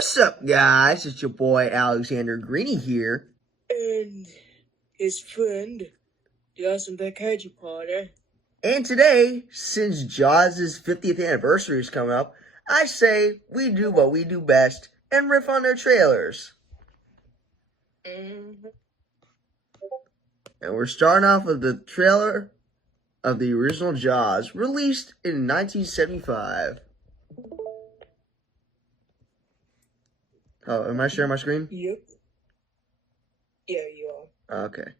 What's up, guys? It's your boy Alexander Greeny here. And his friend, the awesome Kaiju Potter. And today, since Jaws' 50th anniversary is coming up, I say we do what we do best and riff on their trailers. Mm-hmm. And we're starting off with the trailer of the original Jaws, released in 1975. Oh, am I sharing my screen? Yep. Yeah, you are. Okay.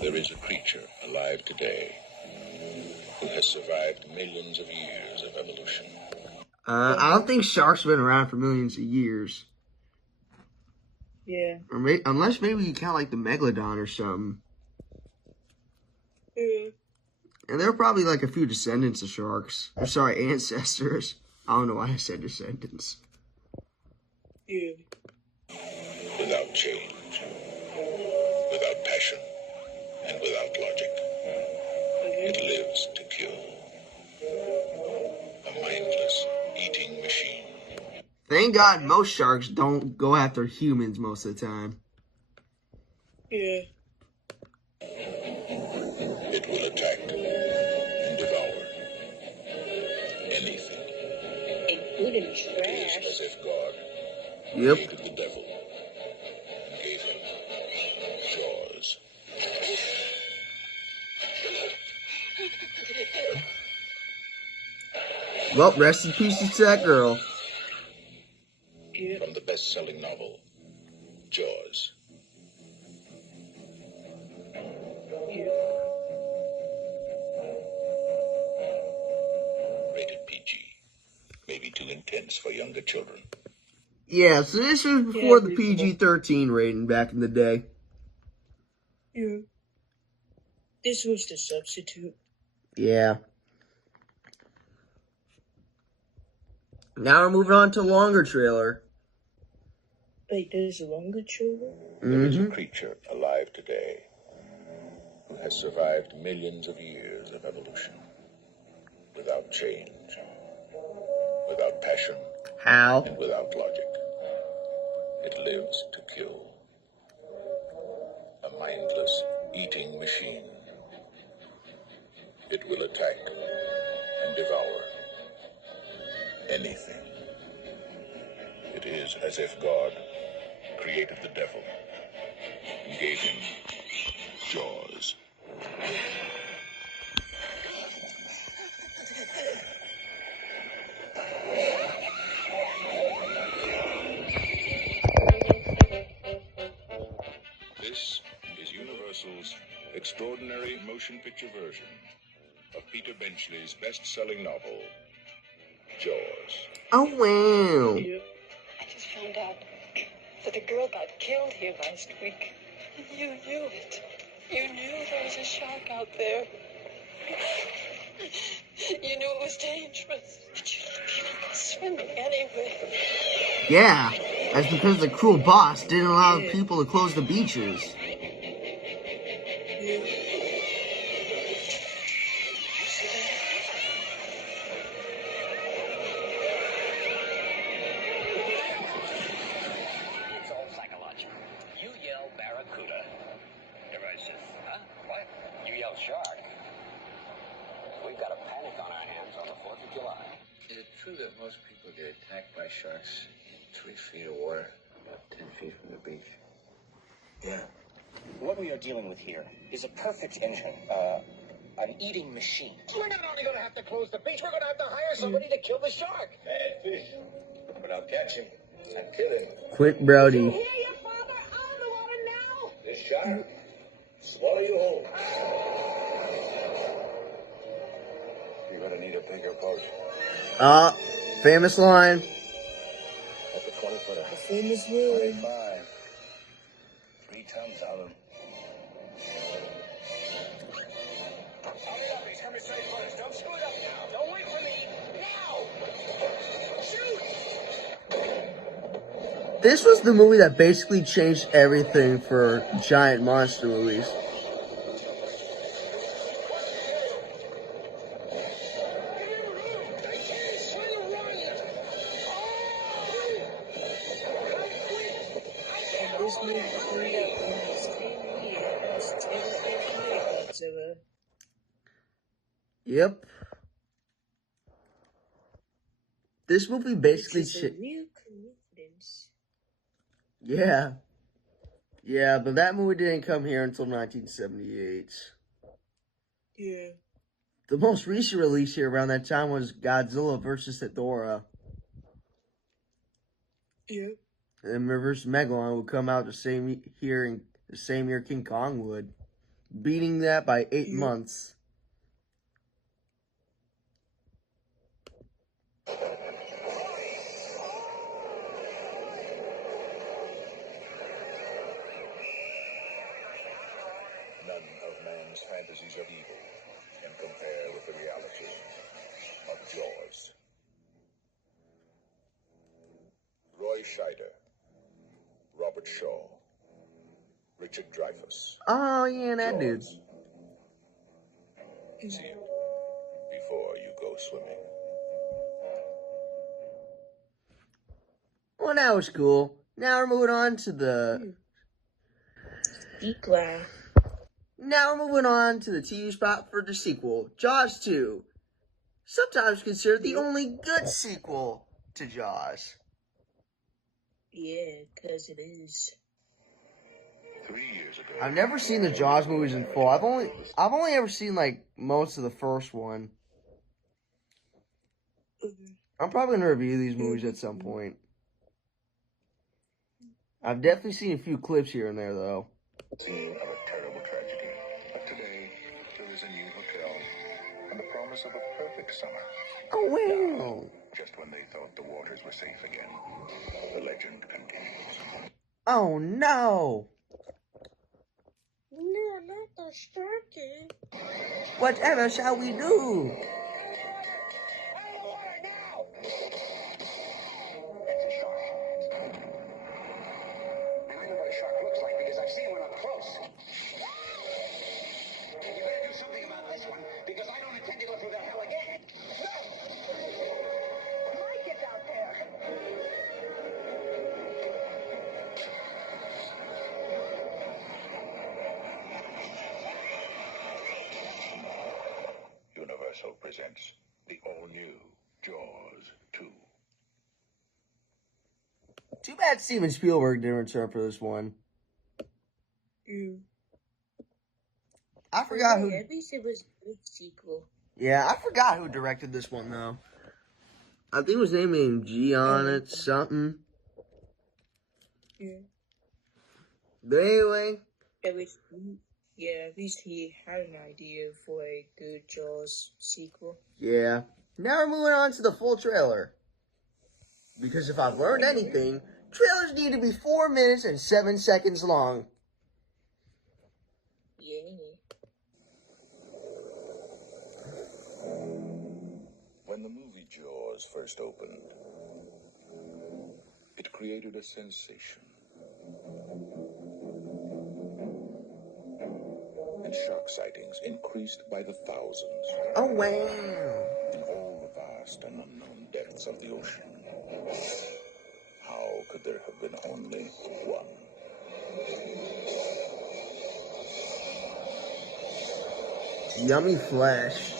There is a creature alive today who has survived millions of years of evolution. I don't think sharks have been around for millions of years. Yeah. Or unless maybe you count like the megalodon or something. Yeah. And there are probably like a few descendants of sharks. Or sorry, ancestors. I don't know why I said descendants. Yeah. Without change, without passion, and without logic, it lives to kill. A mindless eating machine. Thank God most sharks don't go after humans most of the time. Yeah. It will attack and devour anything. Including It is trash. as if God Yep. created the devil and gave him jaws. Well, rest in peace to that girl. Yeah. From the best-selling novel, Jaws. Yeah. Rated PG. Maybe too intense for younger children. Yeah, so this was before the reasonable. PG-13 rating back in the day. Yeah. This was the substitute. Yeah. Now we're moving on to a longer trailer. Wait, there's a longer trailer? There is a creature alive today who has survived millions of years of evolution without change, without passion, How? and without logic. It lives to kill. A mindless eating machine. It will attack and devour anything. It is as if God created the devil and gave him jaws. This is Universal's extraordinary motion picture version of Peter Benchley's best-selling novel, Jaws. Oh, wow. Yeah. I just found out that a girl got killed here last week. And you knew it. You knew there was a shark out there. You knew it was dangerous. But you let people go swimming anyway. Yeah, that's because the cruel boss didn't allow people to close the beaches. It's all psychological. You yell barracuda. Everybody says, huh? What? You yell shark. We've got a panic on our hands on the 4th of July. Is it true that most people get attacked by sharks in 3 feet of water, about 10 feet from the beach? Yeah. What we are dealing with here is a perfect engine. An eating machine. We're not only going to have to close the beach, we're going to have to hire somebody to kill the shark. Bad fish. But I'll catch him and kill him. Quint Brody. Hear your father out of the water now. This shark swallow you whole. You're gonna need a bigger boat. Famous line. That's a 20-footer. The famous word. 25. 3 tons on him. He's coming straight for us. Don't screw it up now. Don't wait for me. Now! Shoot! This was the movie that basically changed everything for giant monster movies. I can't swim run! turned out in the same year as Terror of Godzilla. Yep. This movie basically Which is a real coincidence. Yeah. Yeah, but that movie didn't come here until 1978. Yeah. The most recent release here around that time was Godzilla vs. Ghidorah. Yeah. And Reverse Megalon would come out the same year King Kong would, beating that by 8 Yeah. months. None of man's fantasies of evil can compare with the reality of Jaws. Roy Scheider, Robert Shaw, Richard Dreyfuss. Oh yeah, that dude. Jaws. See it before you go swimming. Well, that was cool. Now we're moving on to the Sequel. TV spot for the sequel, Jaws 2. Sometimes considered the only good sequel to Jaws. Yeah, 'cause it is. 3 years ago, I've never seen the Jaws movies in full. I've only ever seen like most of the first one. I'm probably gonna review these movies at some point. I've definitely seen a few clips here and there though. Scene of a terrible tragedy. But today, there is a new hotel and the promise of a perfect summer. Oh wow! Just when they thought the waters were safe again, the legend continues. Oh no! No, not the starter. Whatever shall we do? It's a shark. And I know what a shark looks like because I've seen one up close. And you better do something about this one because I don't intend to go through that hell again. Mike is out there. Universal presents the all-new Jaws 2. Too bad Steven Spielberg didn't return for this one. Yeah. I forgot who. At least it was a good sequel. Yeah, I forgot who directed this one though. I think it was named G on it, something. Yeah. But anyway, At least, at least he had an idea for a good Jaws sequel. yeah. Now we're moving on to the full trailer. Because if I've learned anything, trailers need to be 4 minutes and 7 seconds long. Yeah. When the movie Jaws first opened, it created a sensation. And shark sightings increased by the thousands Oh wow. in all the vast and unknown depths of the ocean. How could there have been only one? Yummy flesh.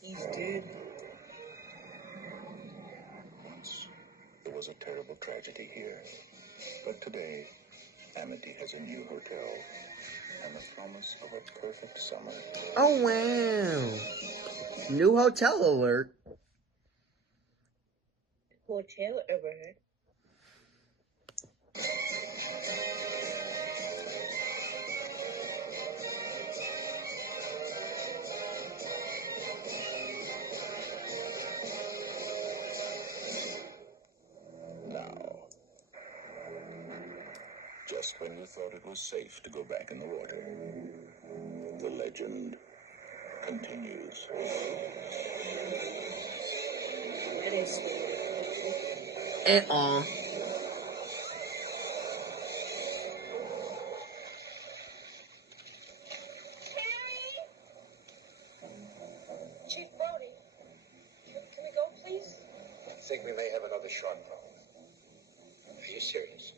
He's dead. Once there was a terrible tragedy here. But today, Amity has a new hotel and the promise of a perfect summer. Oh wow. New hotel alert. Hotel alert. Now, just when you thought it was safe to go back in the water, the legend continues. That is. Chief Brody, can we go, please? I think we may have another shark problem. you serious?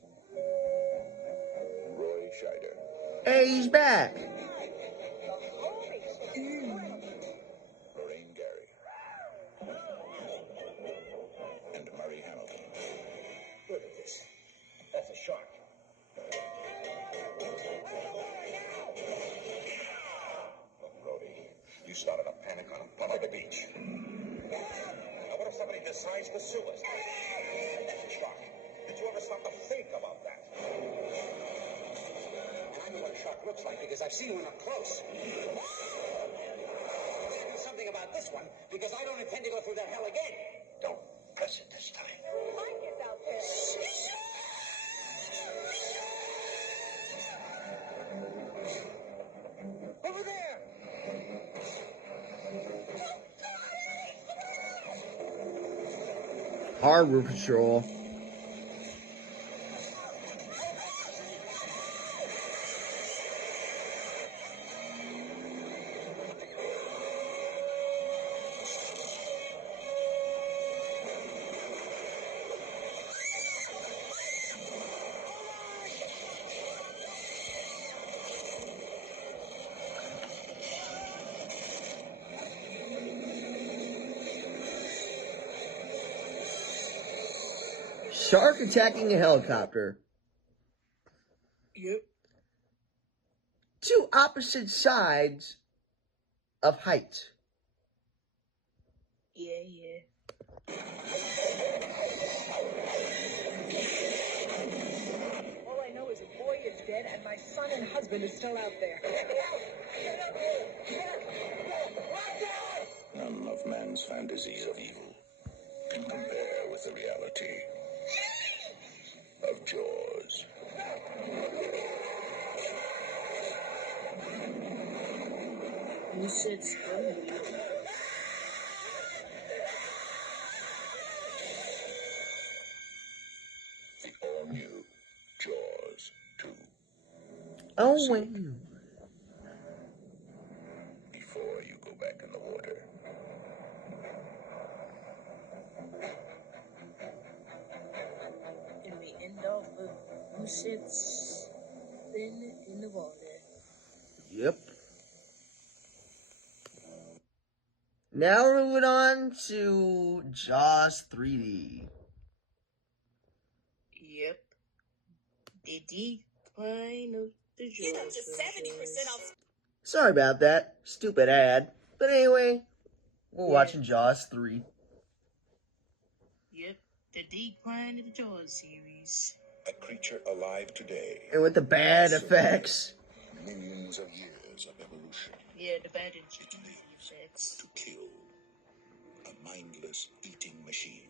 Roy Scheider. Hey, he's back. Lorraine Gary. And Murray Hamilton. Look at this. That's a shark. Look, Brody, you started a panic on the beach. Now, what if somebody decides to sue us? That's a shark. Did you ever stop to think about that? And I know what a shark looks like because I've seen one up close. I'll do something about this one because I don't intend to go through that hell again. Don't press it this time. Mike is out there. Over there! Harbor Patrol. Shark attacking a helicopter. Yep. Two opposite sides of height. Yeah. All I know is a boy is dead and my son and husband is still out there. None of man's fantasies of evil can compare with the reality of Jaws. You said scary. The all-new Jaws 2. Oh, wait. Before you go back in the water. And we end off with who sits then in the water. Yep. Now we're moving on to Jaws 3D. Yep. The decline of the Jaws. Get up to 70% off. Sorry about that. Stupid ad. But anyway, we're watching Jaws 3. Yep. The decline of the Jaws series. A creature alive today. And with the bad effects. Millions of years of evolution. Yeah, the bad It lives effects. to kill. A mindless eating machine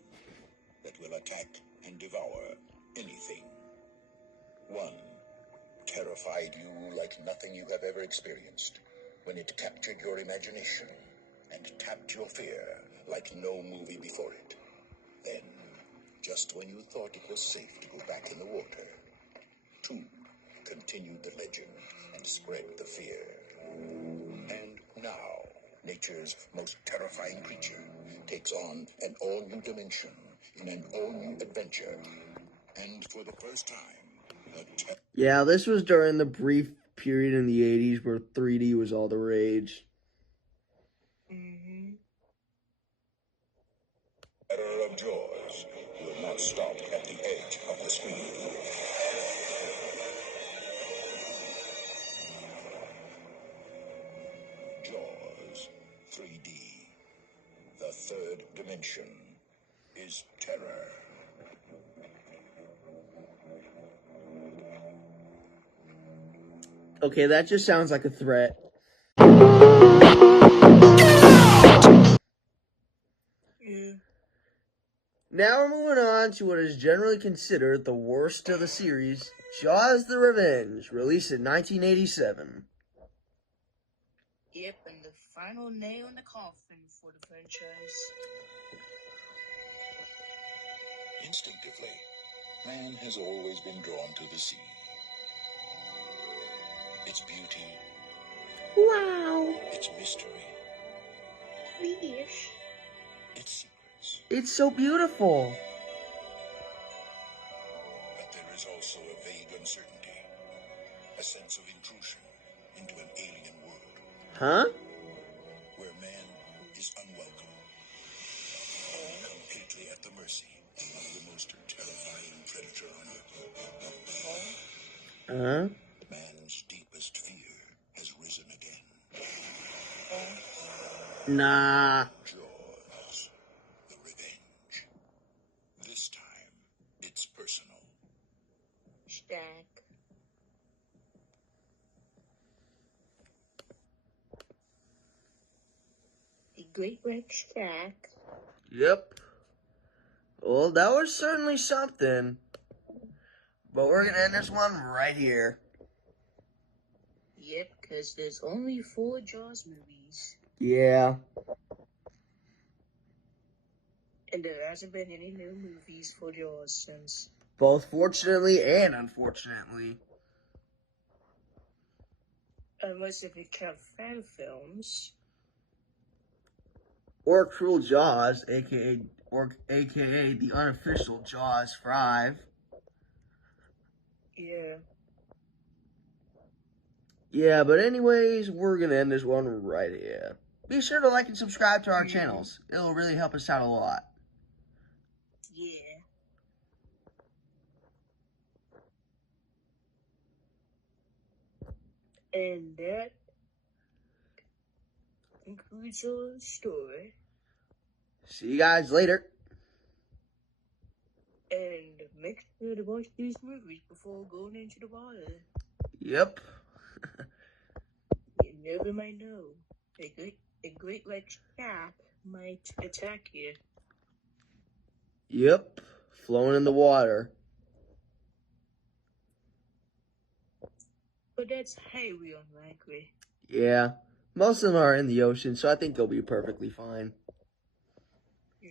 that will attack and devour anything. One terrified you like nothing you have ever experienced when it captured your imagination and tapped your fear like no movie before it. Then, just when you thought it was safe to go back in the water, two continued the legend and spread the fear. And now, nature's most terrifying creature takes on an all-new dimension in an all-new adventure. And for the first time, Yeah, this was during the brief period in the 80s where 3D was all the rage. Mm-hmm. terror of Jaws will not stop at the edge of the screen. Jaws 3D. The third dimension is terror. Okay, that just sounds like a threat. Yeah. Now we're moving on to what is generally considered the worst of the series, Jaws the Revenge, released in 1987. Yep, and the final nail in the coffin for the franchise. Instinctively, man has always been drawn to the sea. Its beauty, Wow. its mystery, Fish. its secrets. It's so beautiful. But Huh? where man is unwelcome, completely at the mercy of the most terrifying predator on earth. Huh? Man's deepest fear has risen again. Nah. Jaws, the revenge. This time, it's personal. Stack. The Great Rex Stack. Yep. Well, that was certainly something. But we're gonna end this one right here. Yep, because there's only 4 Jaws movies. Yeah. And there hasn't been any new movies for Jaws since. Both fortunately and unfortunately. Unless if you count fan films. Or Cruel Jaws, aka the unofficial Jaws 5. Yeah. Yeah, but anyways, we're gonna end this one right here. Be sure to like and subscribe to our channels. It'll really help us out a lot. Yeah. And that concludes our story. See you guys later. And make sure to watch these movies before going into the water. Yep. You never might know. A great Rex shark might attack you. Yep. Flowing in the water. But that's highly unlikely. Yeah. Most of them are in the ocean, so I think they'll be perfectly fine. Yeah.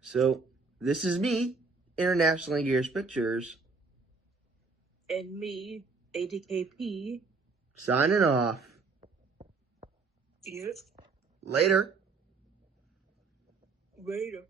So, this is me, International Gears Pictures, And me, ADKP. signing off. Yep. Later. Later.